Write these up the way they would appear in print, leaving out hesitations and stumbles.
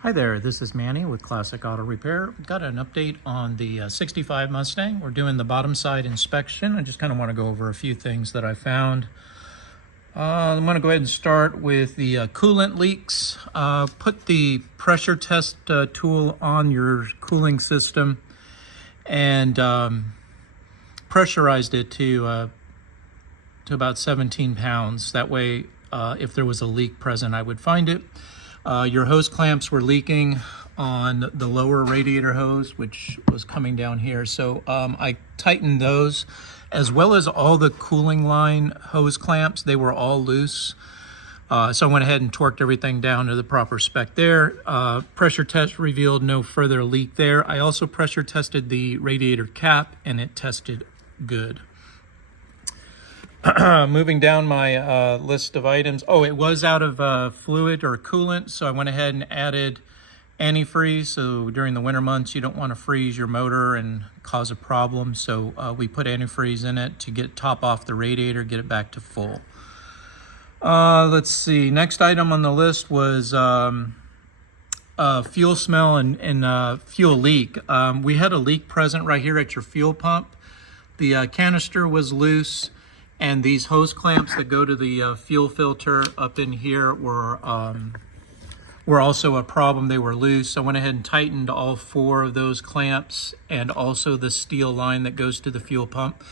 Hi there, this is Manny with Classic Auto Repair. We've got an update on the 65 Mustang. We're doing the bottom side inspection. I just kind of want to go over a few things that I found. I'm going to go ahead and start with the coolant leaks. Put the pressure test tool on your cooling system and pressurized it to about 17 pounds. That way, if there was a leak present, I would find it. Your hose clamps were leaking on the lower radiator hose, which was coming down here. So I tightened those, as well as all the cooling line hose clamps. They were all loose. So I went ahead and torqued everything down to the proper spec there. Pressure test revealed no further leak there. I also pressure tested the radiator cap, and it tested good. Moving down my list of items. Oh, it was out of fluid or coolant, so I went ahead and added antifreeze. So during the winter months, you don't want to freeze your motor and cause a problem. So we put antifreeze in it to top off the radiator, get it back to full. Let's see. Next item on the list was fuel smell and fuel leak. We had a leak present right here at your fuel pump. The canister was loose. And these hose clamps that go to the fuel filter up in here were also a problem. They were loose. So I went ahead and tightened all 4 of those clamps and also the steel line that goes to the fuel pump.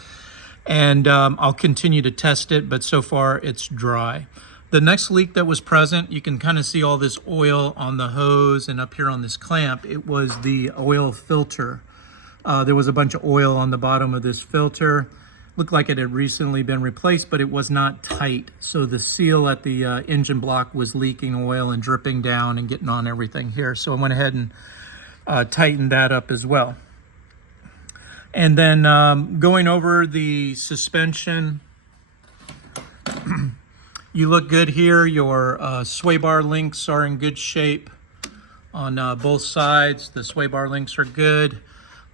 And I'll continue to test it, but so far it's dry. The next leak that was present, you can kind of see all this oil on the hose and up here on this clamp. It was the oil filter. There was a bunch of oil on the bottom of this filter. Looked like it had recently been replaced, but it was not tight. So the seal at the engine block was leaking oil and dripping down and getting on everything here. So I went ahead and tightened that up as well. And then going over the suspension, you look good here. Your sway bar links are in good shape on both sides. The sway bar links are good.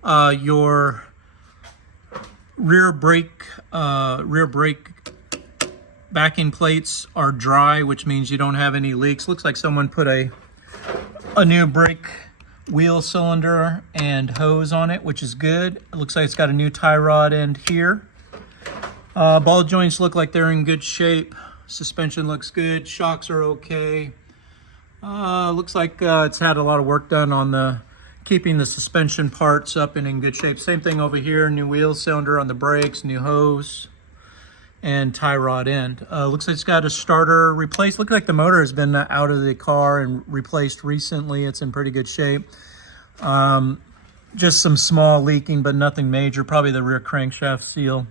Your rear brake backing plates are dry, which means you don't have any leaks. Looks like someone put a new brake wheel cylinder and hose on it, which is good. It looks like it's got a new tie rod end here. Ball joints look like they're in good shape. Suspension looks good. Shocks are okay. Looks like it's had a lot of work done on keeping the suspension parts up and in good shape. Same thing over here, new wheel cylinder on the brakes, new hose, and tie rod end. Looks like it's got a starter replaced. Looks like the motor has been out of the car and replaced recently. It's in pretty good shape. Just some small leaking, but nothing major. Probably the rear crankshaft seal.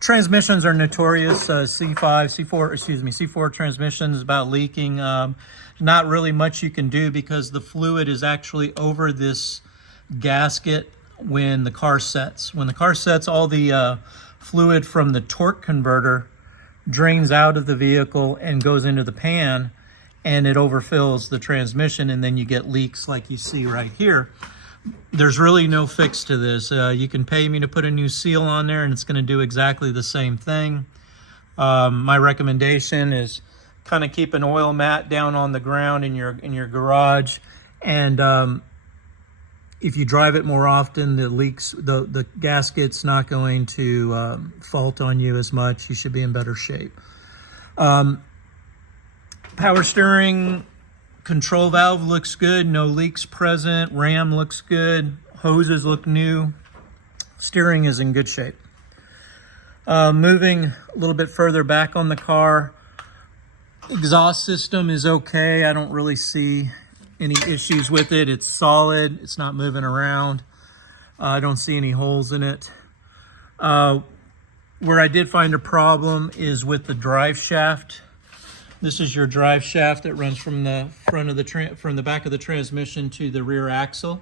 Transmissions are notorious. C4 transmissions about leaking. Not really much you can do because the fluid is actually over this gasket when the car sets. When the car sets, all the fluid from the torque converter drains out of the vehicle and goes into the pan, and it overfills the transmission, and then you get leaks like you see right here. There's really no fix to this. You can pay me to put a new seal on there and it's going to do exactly the same thing. My recommendation is kind of keep an oil mat down on the ground in your garage, and if you drive it more often, the gasket's not going to fault on you as much. You should be in better shape. Power steering control valve looks good, no leaks present. Ram looks good, hoses look new, steering is in good shape. Moving a little bit further back on the car, exhaust system is okay. I don't really see any issues with it. It's solid. It's not moving around. I don't see any holes in it. Where I did find a problem is with the drive shaft. This is your drive shaft that runs from the back of the transmission to the rear axle.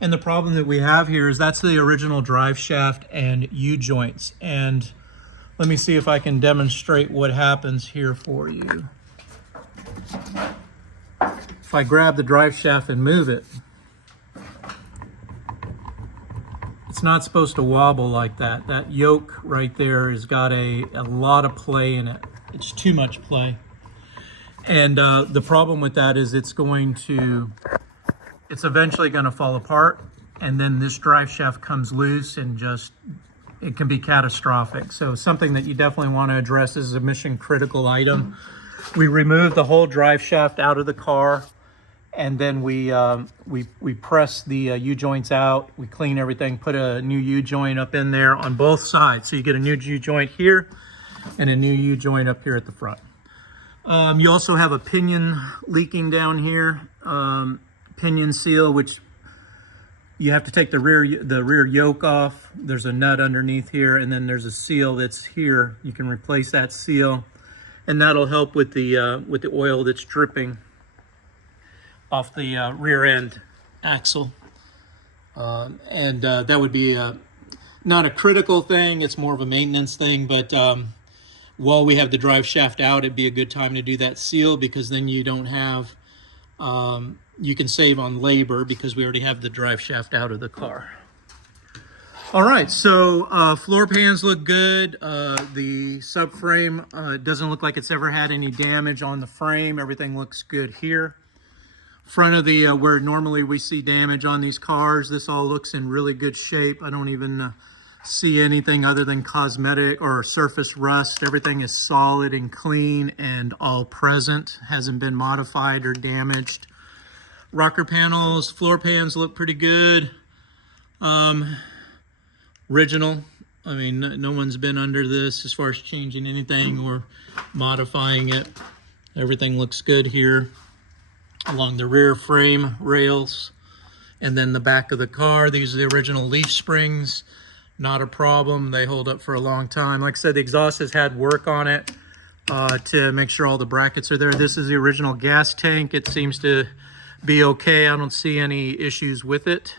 And the problem that we have here is that's the original drive shaft and U-joints. And let me see if I can demonstrate what happens here for you. If I grab the drive shaft and move it, it's not supposed to wobble like that. That yoke right there has got a lot of play in it. It's too much play. And the problem with that is it's eventually going to fall apart, and then this drive shaft comes loose and it can be catastrophic. So something that you definitely want to address is a mission critical item. We remove the whole drive shaft out of the car, and then we press the U-joints out. We clean everything, put a new U-joint up in there on both sides. So you get a new U-joint here and a new U-joint up here at the front. You also have a pinion leaking down here, pinion seal, which you have to take the rear yoke off. There's a nut underneath here, and then there's a seal that's here. You can replace that seal, and that'll help with the oil that's dripping off the rear end axle. That would be not a critical thing. It's more of a maintenance thing, but while we have the drive shaft out, it'd be a good time to do that seal, because then you don't have, you can save on labor because we already have the drive shaft out of the car. All right, so floor pans look good. The subframe doesn't look like it's ever had any damage on the frame. Everything looks good here. Front of the, where normally we see damage on these cars, this all looks in really good shape. I don't even see anything other than cosmetic or surface rust. Everything is solid and clean and all present, hasn't been modified or damaged. Rocker panels, floor pans look pretty good. Original. I mean, no one's been under this as far as changing anything or modifying it. Everything looks good here along the rear frame rails, and then the back of the car. These are the original leaf springs. Not a problem. They hold up for a long time. Like I said, the exhaust has had work on it to make sure all the brackets are there. This is the original gas tank. It seems to be okay. I don't see any issues with it.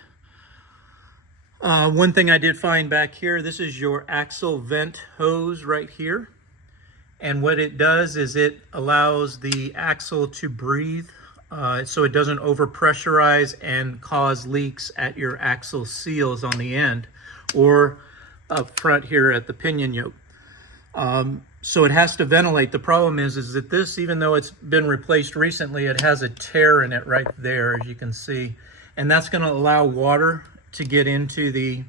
One thing I did find back here, this is your axle vent hose right here. And what it does is it allows the axle to breathe, so it doesn't overpressurize and cause leaks at your axle seals on the end or up front here at the pinion yoke. So it has to ventilate. The problem is that this, even though it's been replaced recently, it has a tear in it right there, as you can see. And that's going to allow water to get into the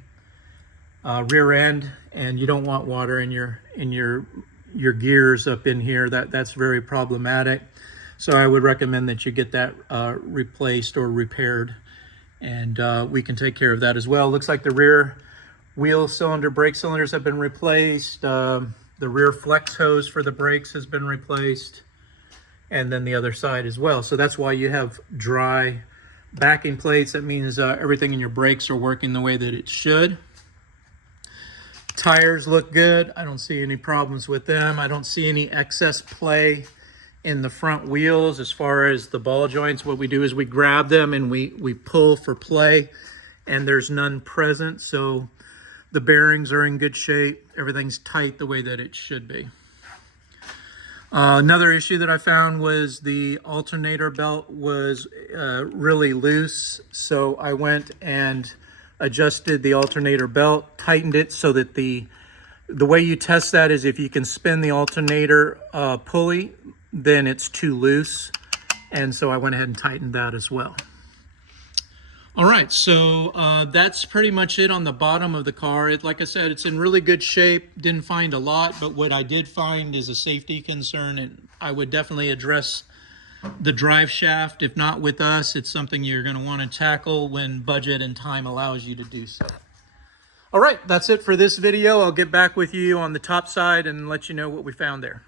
rear end, and you don't want water in your gears up in here. That's very problematic. So I would recommend that you get that replaced or repaired, and we can take care of that as well. Looks like the rear wheel cylinder, brake cylinders have been replaced. The rear flex hose for the brakes has been replaced, and then the other side as well. So that's why you have dry backing plates. That means everything in your brakes are working the way that it should. Tires look good. I don't see any problems with them. I don't see any excess play in the front wheels as far as the ball joints. What we do is we grab them and we pull for play, and there's none present. So the bearings are in good shape. Everything's tight the way that it should be. Another issue that I found was the alternator belt was really loose. So I went and adjusted the alternator belt, tightened it so that the way you test that is if you can spin the alternator pulley, then it's too loose. And so I went ahead and tightened that as well. All right, so that's pretty much it on the bottom of the car. Like I said, it's in really good shape. Didn't find a lot, but what I did find is a safety concern, and I would definitely address the drive shaft. If not with us, it's something you're going to want to tackle when budget and time allows you to do so. All right, that's it for this video. I'll get back with you on the top side and let you know what we found there.